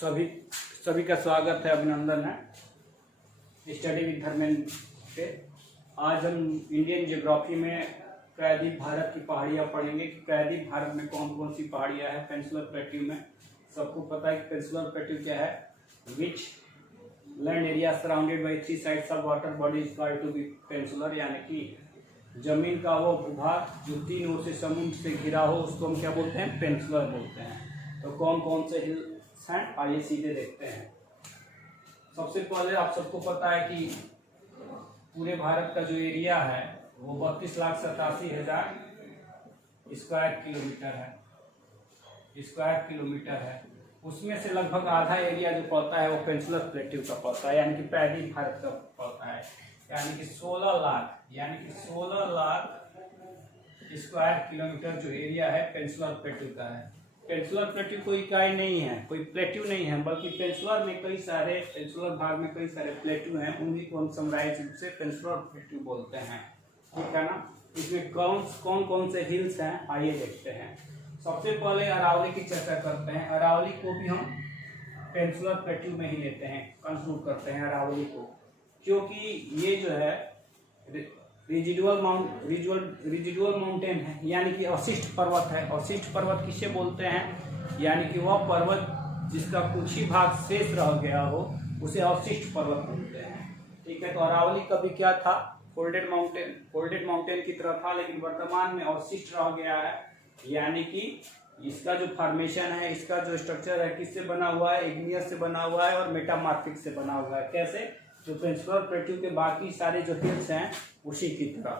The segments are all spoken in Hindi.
सभी सभी का स्वागत है, अभिनंदन है स्टडी विद धर्मेंद्र पे। आज हम इंडियन ज्योग्राफी में प्रायद्वीप भारत की पहाड़ियाँ पढ़ेंगे कि प्रायद्वीप भारत में कौन कौन सी पहाड़ियाँ हैं। पेनिनसुलर प्लेट्यू में सबको पता है कि पेनिनसुलर प्लेट्यू क्या है। Which land area surrounded by 3 sides of water body is called to be peninsular, यानी कि जमीन का वो भूभाग जो 3 ओर से समुद्र से घिरा हो उसको हम क्या बोलते हैं, पेनिनसुलर बोलते हैं। तो कौन कौन से हिल्स हैं, आइए सीधे देखते हैं। सबसे पहले आप सबको पता है कि पूरे भारत का जो एरिया है वो 32,87,000 स्क्वायर किलोमीटर है। उसमें से लगभग आधा एरिया जो पड़ता है वो पेनिनसुलर प्लेट्यू का पड़ता है, यानी कि प्रायद्वीप भारत का पड़ता है। यानी कि 16 लाख स्क्वायर किलोमीटर जो एरिया है पेनिनसुलर प्लेट्यू का है। पेनिनसुलर प्लेट्यू कोई इकाई नहीं है, कोई प्लेट्यू नहीं है, बल्कि पेनिनसुलर भाग में कई सारे प्लेट्यू हैं। उन्हीं को हम समराइज रूप से पेनिनसुलर प्लेट्यू बोलते हैं, ठीक है ना। इसमें कौन कौन से हिल्स हैं आइए देखते हैं। सबसे पहले अरावली की चर्चा करते हैं। अरावली को भी हम पेनिनसुलर प्लेट्यू में ही लेते हैं, कंक्लूड करते हैं अरावली को, क्योंकि ये जो है रिजिडुअल माउंटेन है, यानी कि अवशिष्ट पर्वत है। अवशिष्ट पर्वत किसे बोलते हैं, यानी कि वह पर्वत जिसका कुछ ही भाग शेष रह गया हो उसे अवशिष्ट पर्वत बोलते हैं, ठीक है। तो अरावली कभी क्या था, फोल्डेड माउंटेन की तरह था, लेकिन वर्तमान में अवशिष्ट रह गया है। यानी कि इसका जो फॉर्मेशन है, इसका जो स्ट्रक्चर है किससे बना हुआ है, इग्नियस से बना हुआ है और मेटामॉर्फिक से बना हुआ है। कैसे, जो पेनिनसुलर प्लेट्यू के बाकी सारे जो हिल्स हैं उसी की तरह।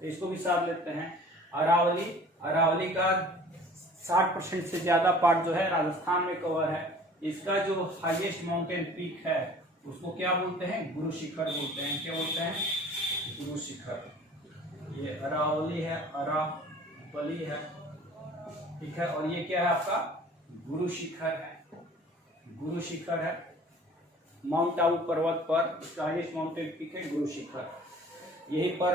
तो इसको भी साथ लेते हैं। अरावली का 60% से ज्यादा पार्ट जो है राजस्थान में कवर है। इसका जो हाईएस्ट माउंटेन पीक है उसको क्या बोलते हैं, गुरु शिखर बोलते हैं। क्या बोलते हैं, गुरु शिखर। ये अरावली है, ठीक है। और ये क्या है आपका, गुरु शिखर है। माउंट आबू पर्वत पर इसका हाईएस्ट माउंटेन पीक है गुरु शिखर। यहीं पर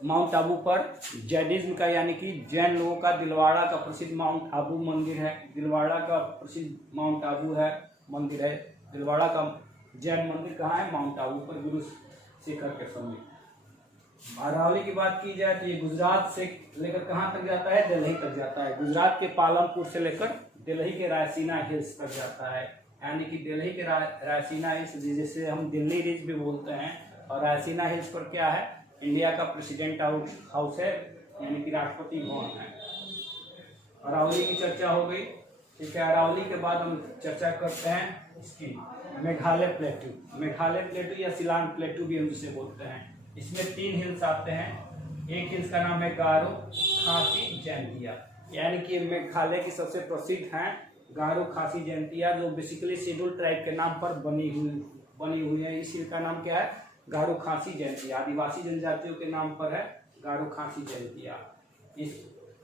माउंट आबू पर जैनिज्म का, यानी कि जैन लोगों का दिलवाड़ा का प्रसिद्ध माउंट आबू मंदिर है। दिलवाड़ा का प्रसिद्ध माउंट आबू है मंदिर है। दिलवाड़ा का जैन मंदिर कहाँ है, माउंट आबू पर गुरु शिखर के समीप। अरावली की बात की जाए तो ये गुजरात से लेकर कहाँ तक जाता है, दिल्ली तक जाता है। गुजरात के पालमपुर से लेकर दिल्ली के रायसीना हिल्स तक जाता है। यानी कि दिल्ली के रायसीना हिल्स जिसे हम दिल्ली रिज भी बोलते हैं, और रायसीना हिल्स पर क्या है, इंडिया का प्रेसिडेंट हाउस है, यानी कि राष्ट्रपति भवन है। अरावली की चर्चा हो गई, ठीक है। अरावली के बाद हम चर्चा करते हैं इसकी मेघालय प्लेट्यू या सिलांग प्लेट्यू भी हम जिसे बोलते हैं। इसमें 3 हिल्स आते हैं। एक हिल्स का नाम है गारो, खासी, जैंतिया, यानी कि मेघालय की सबसे प्रसिद्ध हैं गारो, खासी, जैंतिया, जो बेसिकली शेड्यूल ट्राइब के नाम पर बनी हुई है। इस हिल का नाम क्या है, गारो, खासी, जैंतिया। आदिवासी जनजातियों के नाम पर है गारो, खासी, जैंतिया।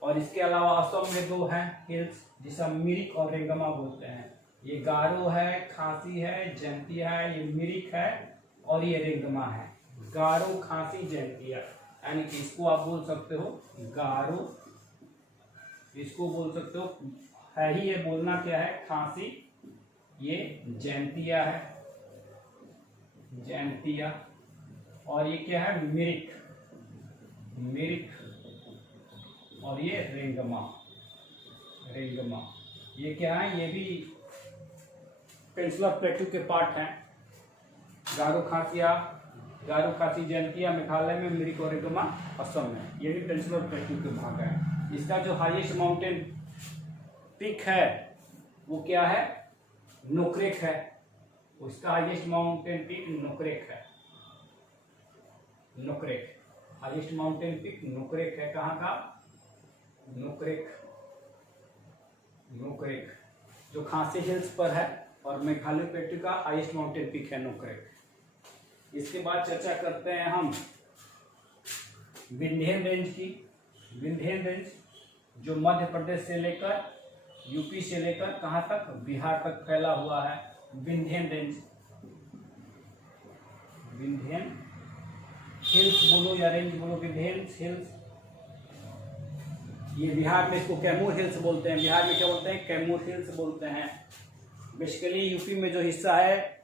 और इसके अलावा असम में 2 हैं हिल्स जिसे हम मिरिक और रेंगमा बोलते हैं। ये गारो है, खासी है, जैंतिया है, ये मिरिक है और ये रेंगमा है। गारो, खासी, जैंतिया, यानी कि इसको आप बोल सकते हो गारो, इसको बोल सकते हो है ही, ये बोलना क्या है, खासी, ये जैंतिया है, जैंतिया, और ये क्या है, मिरिक, और ये रेंगमा। ये क्या है, ये भी पेनिनसुलर प्लेट्यू के पार्ट हैं। गारो, खासी, जैंतिया मेघालय में, मिरिक और रेंगमा असम में। ये भी पेनिनसुलर प्लेट्यू के भाग हैं। इसका जो हाईएस्ट माउंटेन पीक है वो क्या है, नोक्रेक है। उसका हाईएस्ट माउंटेन पीक नोक्रेक है। हाईएस्ट माउंटेन पीक नोक्रेक है। कहाँ का, नोक्रेक जो खासी हिल्स पर है, और मेघालय प्लेट्यू का हाईएस्ट माउंटेन पीक है नोक्रेक। इसके बाद चर्चा करते हैं हम विंध्यन रेंज की। विंध्यन रेंज जो मध्य प्रदेश से लेकर, यूपी से लेकर कहाँ तक, बिहार तक फैला हुआ है। विंध्यन हिल्स बोलो या रेंज बोलो, विंध्यन हिल्स ये बिहार में इसको कैमूर हिल्स बोलते हैं। बिहार में क्या बोलते हैं, कैमूर हिल्स बोलते हैं। बेसिकली यूपी में जो हिस्सा है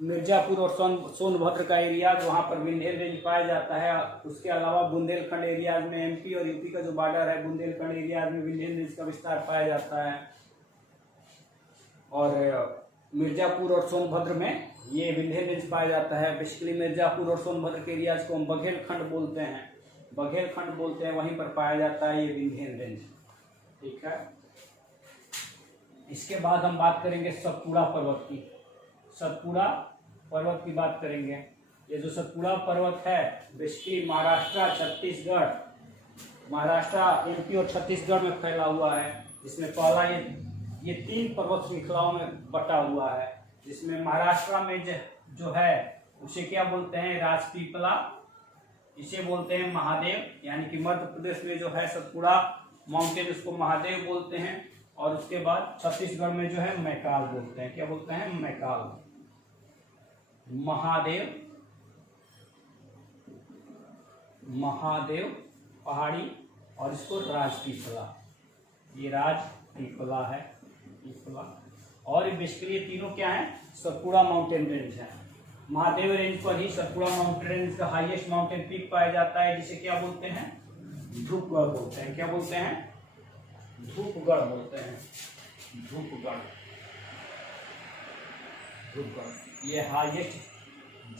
मिर्जापुर और सोनभद्र का एरिया, वहाँ पर विंध्य रेंज पाया जाता है। उसके अलावा बुंदेलखंड एरियाज में एमपी और यूपी का जो बॉर्डर है, बुंदेलखंड एरियाज में विंध्य रेंज का विस्तार पाया जाता है। और मिर्जापुर और सोनभद्र में ये विंध्य रेंज पाया जाता है। बेसिकली मिर्जापुर और सोनभद्र के एरियाज को हम बघेलखंड बोलते हैं, बघेलखंड बोलते हैं, वहीं पर पाया जाता है ये विंध्य रेंज। ठीक है, इसके बाद हम बात करेंगे सतपुड़ा पर्वत की। सतपुड़ा पर्वत की बात करेंगे। ये जो सतपुड़ा पर्वत है बेसिकली महाराष्ट्र, छत्तीसगढ़, महाराष्ट्र, एमपी और छत्तीसगढ़ में फैला हुआ है। जिसमें पहला ये 3 पर्वत श्रृंखलाओं में बटा हुआ है। जिसमें महाराष्ट्र में जो है उसे क्या बोलते हैं, राजपीपला, इसे बोलते हैं महादेव। यानी कि मध्य प्रदेश में जो है सतपुड़ा माउंटेन, उसको महादेव बोलते हैं। और उसके बाद छत्तीसगढ़ में जो है मैकाल बोलते हैं। क्या बोलते हैं, मैकाल, महादेव, महादेव पहाड़ी, और इसको राजपीपला, ये राजपीपला है, पीपला। और ये बेसिकली ये तीनों क्या है, सतपुड़ा माउंटेन रेंज है। महादेव रेंज पर ही सतपुड़ा माउंटेन रेंज का हाईएस्ट माउंटेन पीक पाया जाता है, जिसे क्या बोलते हैं, ध्रुपगढ़ बोलते हैं। क्या बोलते हैं, ध्रुपगढ़ बोलते हैं, ध्रुपगढ़, ध्रुपगढ़। ये हाईएस्ट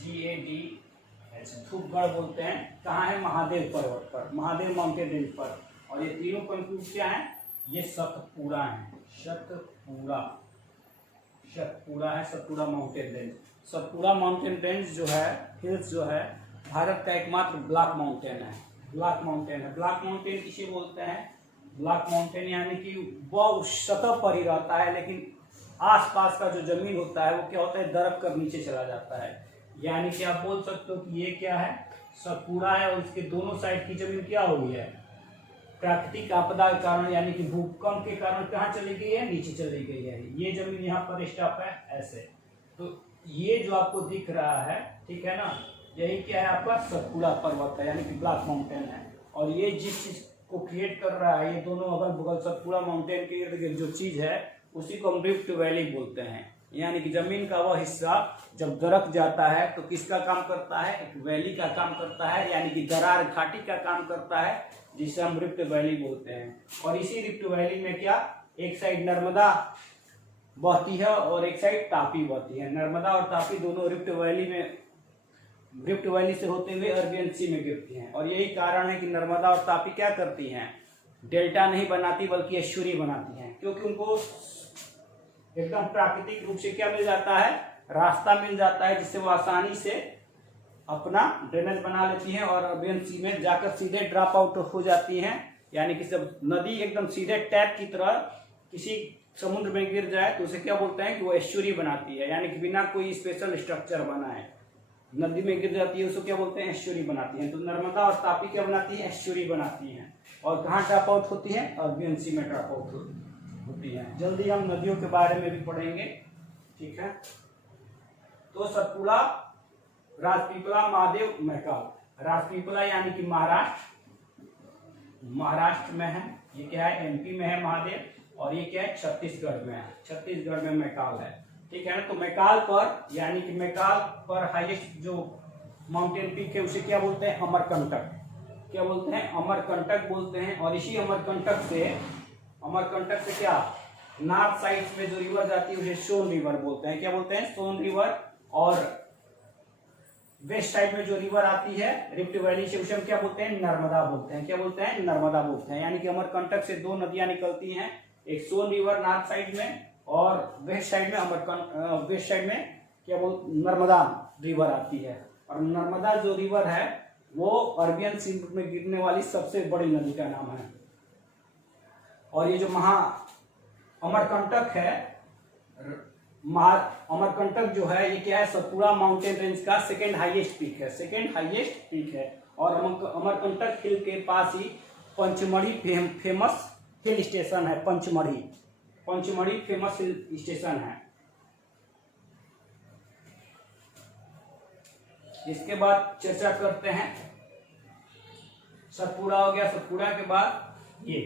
GADH ध्रुपगढ़ बोलते हैं। कहाँ है, महादेव पर्वत पर, महादेव माउंटेन रेंज पर। और ये तीनों कंक्लूड क्या है, ये सतपुड़ा है, सतपुड़ा, सतपुड़ा है, Satpura mountain range. Satpura mountain range जो है, हिल्स जो है, भारत का एकमात्र ब्लॉक माउंटेन है, ब्लॉक माउंटेन है। ब्लॉक माउंटेन किसे बोलते हैं, ब्लॉक माउंटेन यानी कि वह सतह पर ही रहता है, लेकिन आसपास का जो जमीन होता है वो क्या होता है, दरक कर नीचे चला जाता है। यानी कि आप बोल सकते हो कि ये क्या है, सतपुड़ा है, और इसके दोनों साइड की जमीन क्या हो गई है, प्राकृतिक आपदा के कारण यानी कि भूकंप के कारण कहाँ चली गई है, नीचे चली गई है। ये जमीन यहाँ पर स्टॉप है ऐसे। तो ये जो आपको दिख रहा है, ठीक है ना, यही क्या है, आपका सतपुड़ा पर्वत है, यानी कि ब्लॉक माउंटेन है। और ये जिस चीज को क्रिएट कर रहा है, ये दोनों अगल बगल सतपुड़ा माउंटेन के इर्द गिर्द जो चीज है उसी को हम रिफ्ट वैली बोलते हैं। यानी कि जमीन का वह हिस्सा जब दरक जाता है तो किसका काम करता है, एक वैली का काम करता है, यानी कि दरार घाटी का काम करता है, जिसे हम रिफ्ट वैली बोलते हैं। और इसी रिफ्ट वैली में क्या, एक साइड नर्मदा बहती है और एक साइड तापी बहती है। नर्मदा और तापी दोनों रिफ्ट वैली में, रिफ्ट वैली से होते हुए अरबियन सी में गिरती हैं। और यही कारण है कि नर्मदा और तापी क्या करती हैं, डेल्टा नहीं बनाती बल्कि एस्चुरी बनाती हैं, क्योंकि उनको एकदम प्राकृतिक रूप से क्या मिल जाता है, रास्ता मिल जाता है, जिससे वो आसानी से अपना ड्रेनेज बना लेती हैं और अरबियन सी में जाकर सीधे ड्रॉप आउट हो जाती हैं। यानी कि जब नदी एकदम सीधे टैप की तरह किसी समुद्र में गिर जाए तो उसे क्या बोलते हैं कि वो एस्चुरी बनाती है, यानी कि बिना कोई स्पेशल स्ट्रक्चर बनाए नदी में गिर जाती है, उसको क्या बोलते हैं, एस्चुरी बनाती है। तो नर्मदा और तापी क्या बनाती है, एस्चुरी बनाती हैं। और कहाँ ड्रॉप आउट होती है, अरबियन सी में ड्रॉप आउट होती है। जल्दी हम नदियों के बारे में भी पढ़ेंगे, ठीक है। तो सतपुड़ा, राजपीपला, महादेव, मैकाल। राजपीपला यानी कि महाराष्ट्र, महाराष्ट्र में है, ये क्या है, एमपी में है महादेव, और ये क्या है, छत्तीसगढ़ में है, छत्तीसगढ़ में मैकाल है, ठीक है ना। तो मैकाल पर, यानी कि मैकाल पर हाईएस्ट जो माउंटेन पीक है उसे क्या बोलते हैं, अमरकंटक। क्या बोलते हैं, अमरकंटक बोलते हैं। और इसी अमरकंटक से क्या, नॉर्थ साइड में जो रिवर जाती है उसे सोन रिवर बोलते हैं। क्या बोलते हैं, सोन रिवर। और वेस्ट साइड में जो रिवर आती है रिफ्ट वैली से उसे हम क्या बोलते हैं, नर्मदा बोलते हैं। क्या बोलते हैं, नर्मदा बोलते हैं। यानी कि अमरकंटक से 2 नदियां निकलती हैं, एक सोन रिवर नॉर्थ साइड में, और वेस्ट साइड में वेस्ट साइड में क्या नर्मदा रिवर आती है। और नर्मदा जो रिवर है वो अरबियन सी में गिरने वाली सबसे बड़ी नदी का नाम है। और ये जो अमरकंटक है, अमरकंटक जो है ये क्या है, सतपुड़ा माउंटेन रेंज का सेकेंड हाईएस्ट पीक है, सेकेंड हाईएस्ट पीक है। और अमरकंटक हिल के पास ही पंचमढ़ी फेमस हिल स्टेशन है, पंचमढ़ी फेमस हिल स्टेशन है। इसके बाद चर्चा करते हैं, सतपुड़ा हो गया, सतपुड़ा के बाद ये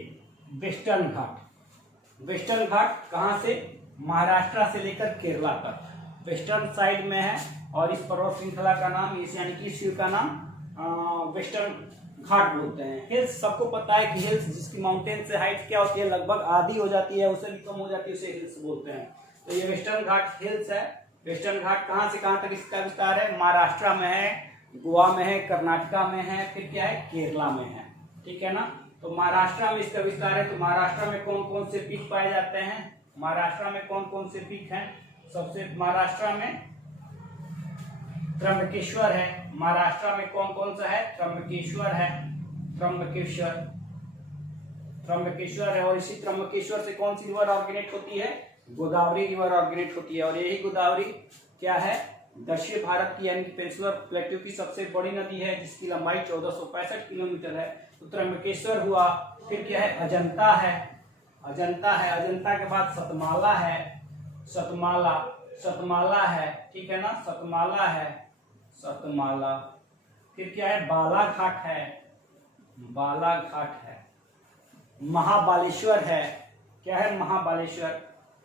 वेस्टर्न घाट। वेस्टर्न घाट कहाँ से, महाराष्ट्र से लेकर केरला तक वेस्टर्न साइड में है। और इस पर्वत श्रृंखला का नाम, इस यानी कि शिव का नाम वेस्टर्न घाट बोलते हैं। हिल्स सबको पता है कि हिल्स जिसकी माउंटेन से हाइट क्या होती है, लगभग आधी हो जाती है, उससे भी कम हो जाती है, उसे हिल्स बोलते हैं। तो ये वेस्टर्न घाट हिल्स है। वेस्टर्न घाट कहाँ से कहाँ तक इसका विस्तार है? महाराष्ट्र में है, गोवा में है, कर्नाटका में है, फिर क्या है, केरला में है। ठीक है ना। तो महाराष्ट्र में इसका विस्तार है। तो महाराष्ट्र में कौन कौन से पीक पाए जाते हैं? महाराष्ट्र में कौन कौन से पीक हैं? सबसे महाराष्ट्र में त्र्यंबकेश्वर है। महाराष्ट्र में कौन कौन सा है? त्र्यंबकेश्वर है, त्र्यंबकेश्वर है। और इसी त्र्यंबकेश्वर से कौन सी रिवर ऑरिजिनेट होती है? गोदावरी रिवर ऑरिजिनेट होती है। और यही गोदावरी क्या है? दक्षिण भारत की यानी कि पेनिनसुलर प्लेटू की सबसे बड़ी नदी है, जिसकी लंबाई 1465 किलोमीटर है। तो त्र्यंबकेश्वर हुआ, फिर क्या है? अजंता है, अजंता के बाद सतमाला है, सतमाला है, ठीक है ना, सतमाला। फिर क्या है? बालाघाट है, महाबालेश्वर है। क्या है?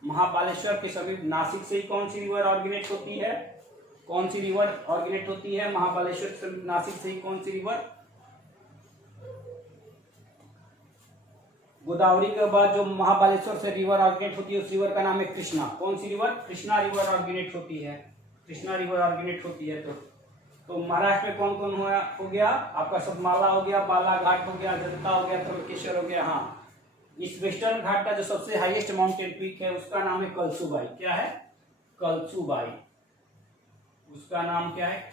महाबालेश्वर के समीप नासिक से ही कौन सी रिवर ऑरिजिनेट होती है? महाबालेश्वर के समीप नासिक से ही कौन सी रिवर? गोदावरी के बाद जो महाबालेश्वर से रिवर ऑरिजिनेट होती है, उस रिवर का नाम है कृष्णा। कौन सी रिवर? कृष्णा रिवर ऑरिजिनेट होती है। तो महाराष्ट्र में कौन कौन हो गया? आपका सतमाला हो गया, बालाघाट हो गया, अजंता हो गया, त्र्यंबकेश्वर हो गया। हाँ, इस वेस्टर्न घाट का जो सबसे हाईएस्ट माउंटेन पीक है उसका नाम है कलसुबाई। क्या है? कलसुबाई। उसका नाम क्या है?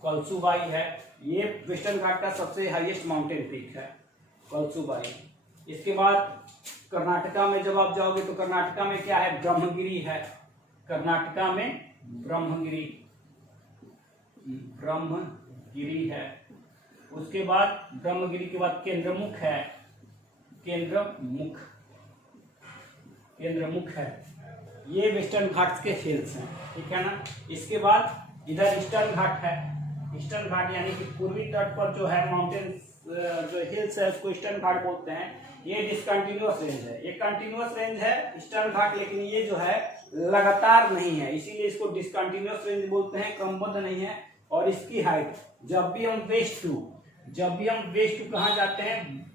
कलसुबाई है। ये वेस्टर्न घाट का सबसे हाईएस्ट माउंटेन पीक है, कलसुबाई। इसके बाद कर्नाटका में जब आप जाओगे तो कर्नाटका में क्या है? ब्रह्मगिरी है। कर्नाटका में ब्रह्मगिरी है। उसके बाद ब्रह्मगिरी के बाद केंद्रमुख है, केंद्रमुख है। ये वेस्टर्न घाट्स के हिल्स हैं। ठीक है ना। इसके बाद इधर ईस्टर्न घाट है। ईस्टर्न घाट यानी कि पूर्वी तट पर जो है माउंटेन जो हिल्स है उसको ईस्टर्न घाट बोलते हैं। ये डिसकंटिन्यूअस रेंज है, ये कंटिन्यूअस रेंज है ईस्टर्न घाट, लेकिन ये जो है लगातार नहीं है, इसीलिए इसको डिसकंटिन्यूअस रेंज बोलते हैं, क्रमबद्ध नहीं है। और इसकी हाइट जब भी हम वेस्ट टू कहाँ जाते हैं?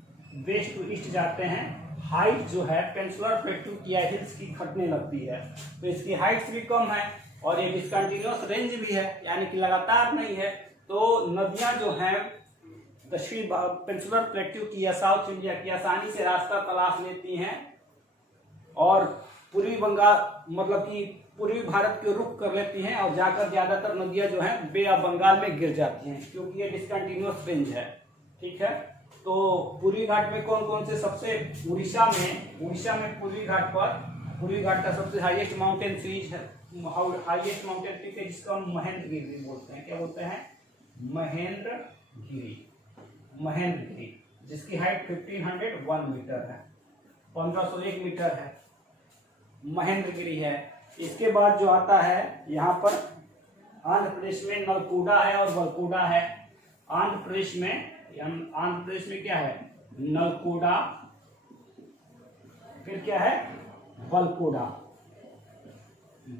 वेस्ट टू ईस्ट जाते हैं, हाइट जो है पेनिनसुलर प्लेटू की हिल्स की घटने लगती है। तो इसकी हाइट भी कम है और ये डिसकंटिन्यूअस रेंज भी है, यानी कि लगातार नहीं है। तो नदियां जो हैं दक्षिण पेनिनसुलर प्लेटू की या साउथ इंडिया की आसानी से रास्ता तलाश लेती हैं और पूर्वी बंगाल मतलब कि पूर्वी भारत के रुख कर लेती हैं और जाकर ज्यादातर नदियां जो हैं बे ऑफ बंगाल में गिर जाती हैं, क्योंकि ये डिसकंटिन्यूअस रेंज है। ठीक है। तो पूर्वी घाट में कौन कौन से? सबसे उड़ीसा में पूर्वी घाट का सबसे हाईएस्ट माउंटेन सीरीज है, हाईएस्ट माउंटेन पीक है, जिसको हम महेंद्रगिरी बोलते हैं। क्या बोलते हैं? महेंद्रगिरी, जिसकी हाइट 1501 मीटर है, 1501 मीटर है, महेंद्रगिरी है। इसके बाद जो आता है यहाँ पर आंध्र प्रदेश में नलकुडा है और वलकुडा है। आंध्र प्रदेश में क्या है? नलकुडा, फिर क्या है?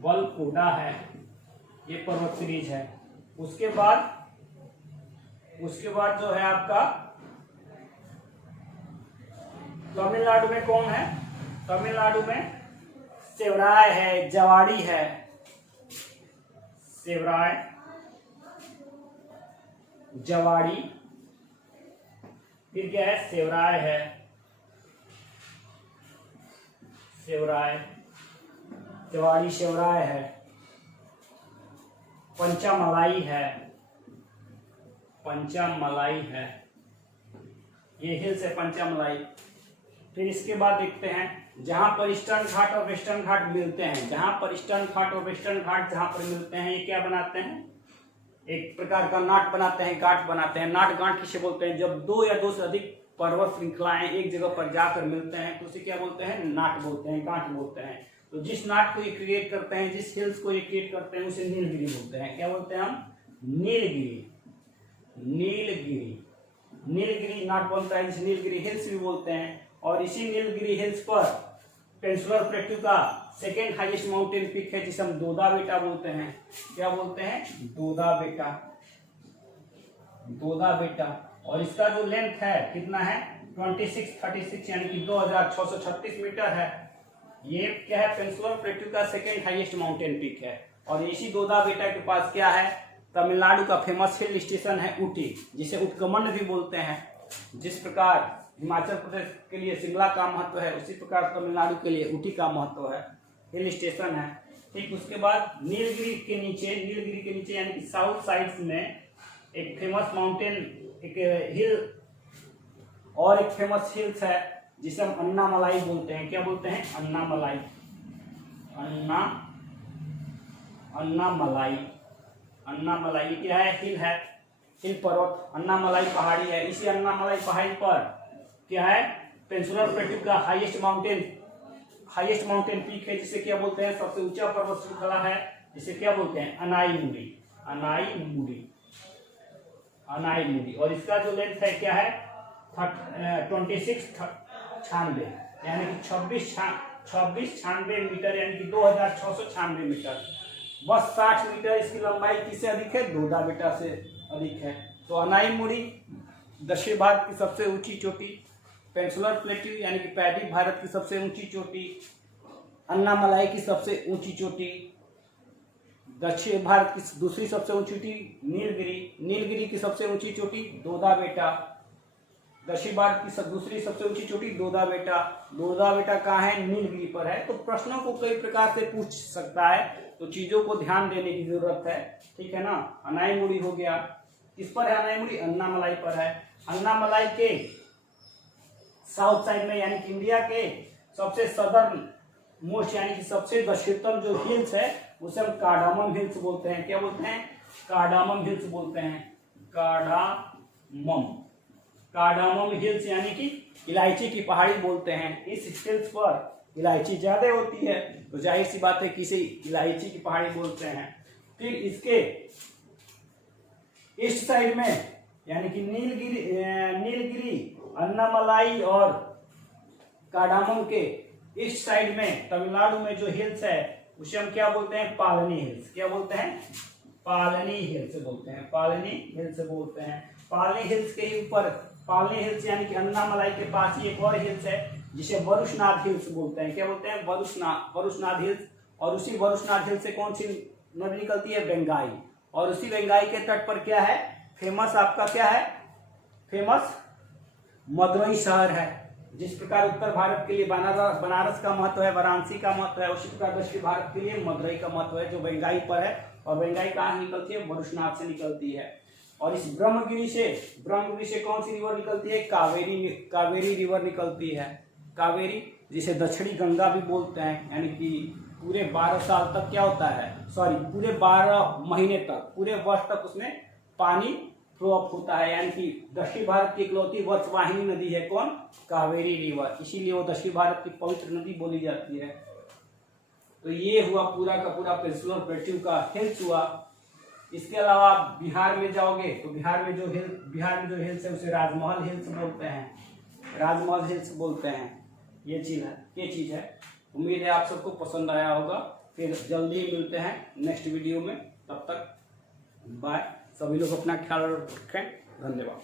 वलकुडा है, ये पर्वत सीरीज है। उसके बाद जो है आपका तमिलनाडु में कौन है? तमिलनाडु में सेवराय है, जवाड़ी है, जवाड़ी, फिर क्या है? सेवराय है, जवाड़ी सेवराय है, पंचामलाई है, ये हिल्स है पंचामलाई। फिर इसके बाद देखते हैं जहां पर ईस्टर्न घाट और वेस्टर्न घाट मिलते हैं, जहां पर मिलते हैं, ये क्या बनाते हैं? एक प्रकार का नाट बनाते हैं, गांठ बनाते हैं। नाट गांठ किसे बोलते हैं? जब दो या दो से अधिक पर्वत श्रृंखलाएं एक जगह पर जाकर मिलते हैं तो उसे क्या बोलते हैं? नाट बोलते हैं, गांठ बोलते हैं। तो जिस नाट को ये क्रिएट करते हैं, जिस हिल्स को ये क्रिएट करते हैं, उसे नीलगिरी बोलते हैं। क्या बोलते हैं हम? नीलगिरी नाट बनता है, जिसे नीलगिरी हिल्स भी बोलते हैं। और इसी नीलगिरी हिल्स पर पेनिनसुलर प्लेटू का सेकेंड हाईएस्ट माउंटेन पीक है जिसे हम दोदा बेटा बोलते हैं। क्या बोलते हैं? दोदा बेटा, दोदा बेटा। और इसका जो लेंथ है कितना है? 2636 यानी कि 2636 मीटर है। ये क्या है? पेनिनसुलर प्लेटू का सेकेंड हाईएस्ट माउंटेन पीक है। और इसी दोदा बेटा के पास क्या है? तमिलनाडु का फेमस हिल स्टेशन है ऊटी, जिसे उत्कमंड भी बोलते हैं। जिस प्रकार हिमाचल प्रदेश के लिए शिमला का महत्व है, उसी प्रकार तमिलनाडु के लिए ऊटी का महत्व है, हिल स्टेशन है। ठीक, उसके बाद नीलगिरी के नीचे यानी कि साउथ साइड में एक फेमस माउंटेन, एक हिल और एक फेमस हिल्स है जिसे हम अन्नामलाई बोलते हैं। क्या बोलते हैं? अन्नामलाई, अन्नामलाई क्या है? हिल है, हिल पर्वत, अन्नामलाई पहाड़ी है। इसी अन्नामलाई पहाड़ी पर क्या है? पेनिनसुलर प्लेटू का हाईएस्ट माउंटेन पीक है, जिसे क्या बोलते हैं? सबसे ऊंचा पर्वत श्रृंखला है, जिसे क्या बोलते हैं? अनाईमुडी। और इसका जो लेंथ है क्या है? 2696 यानी कि 2696 मीटर यानी कि 2696 मीटर। बस 60 मीटर इसकी लंबाई किससे अधिक है? दोदा बेटा से अधिक है। तो अनाईमुडी दक्षिण भारत की सबसे ऊंची चोटी, पेनिनसुलर प्लेटू यानी कि प्रायद्वीप भारत की सबसे ऊंची चोटी, अन्नामलाई की सबसे ऊंची चोटी, दक्षिण भारत की दूसरी सबसे ऊंची चोटी नीलगिरी की सबसे ऊंची चोटी दोदा बेटा, दक्षिण भारत की दूसरी सबसे ऊंची चोटी दोदा बेटा कहाँ है? नीलगिरी पर है। तो प्रश्नों को कई प्रकार से पूछ सकता है, तो चीजों को ध्यान देने की जरूरत है। ठीक है ना? अनाईमुडी हो गया। किस पर है अनाईमुडी? अन्नामलाई पर है। अन्नामलाई के साउथ साइड में यानी कि इंडिया के सबसे सदर्न मोस्ट यानी कि सबसे दक्षिणतम जो हिल्स है उसे हम कार्डामम हिल्स बोलते हैं। क्या बोलते हैं? कार्डामम हिल्स बोलते हैं। कार्डामम हिल्स यानी कि इलायची की पहाड़ी बोलते हैं। इस हिल्स पर इलायची ज्यादा होती है, तो जाहिर सी बात है कि इसे इलायची की पहाड़ी बोलते हैं। फिर इसके ईस्ट साइड में यानी कि नीलगिरी, अन्नामलाई और कार्डामम के ईस्ट साइड में तमिलनाडु में जो हिल्स है उसे हम क्या बोलते हैं? पालनी हिल्स। क्या बोलते हैं? पालनी हिल्स बोलते हैं। पालनी हिल्स के ही ऊपर, पालनी हिल्स यानी कि अन्नामलाई के पास ही एक और हिल्स है जिसे वरुशनाथ हिल्स बोलते हैं। क्या बोलते हैं? वरुशनाथ हिल्स। और उसी वरुशनाथ हिल्स से कौन सी नदी निकलती है? गंगाई। और उसी गंगाई के तट पर क्या है? फेमस आपका क्या है? फेमस मदुरई शहर है। जिस प्रकार उत्तर भारत के लिए बनारस का महत्व है, वाराणसी का महत्व है, उसी प्रकार दक्षिण भारत के लिए मदुरई का महत्व है, जो गंगाई पर है। और गंगाई कहाँ निकलती है? वरुशनाथ से निकलती है। और इस ब्रह्मगिरी से कौन सी रिवर निकलती है? कावेरी रिवर निकलती है। कावेरी, जिसे दक्षिणी गंगा भी बोलते हैं, यानी कि पूरे 12 साल तक क्या होता है? पूरे 12 महीने तक, पूरे वर्ष तक उसमें पानी फ्लो अप होता है। यानी कि दक्षिण भारत की इकलौती वर्षवाहिनी नदी है कौन? कावेरी रिवर। इसीलिए वो दक्षिण भारत की पवित्र नदी बोली जाती है। तो ये हुआ पूरा का पूरा पेनिनसुलर प्लेटू का हिल्स हुआ। इसके अलावा आप बिहार में जाओगे तो बिहार में जो हिल्स है उसे राजमहल हिल्स बोलते हैं। ये चीज है। उम्मीद है आप सबको पसंद आया होगा। फिर जल्दी ही मिलते हैं नेक्स्ट वीडियो में। तब तक बाय। सभी लोग अपना ख्याल रखें। धन्यवाद।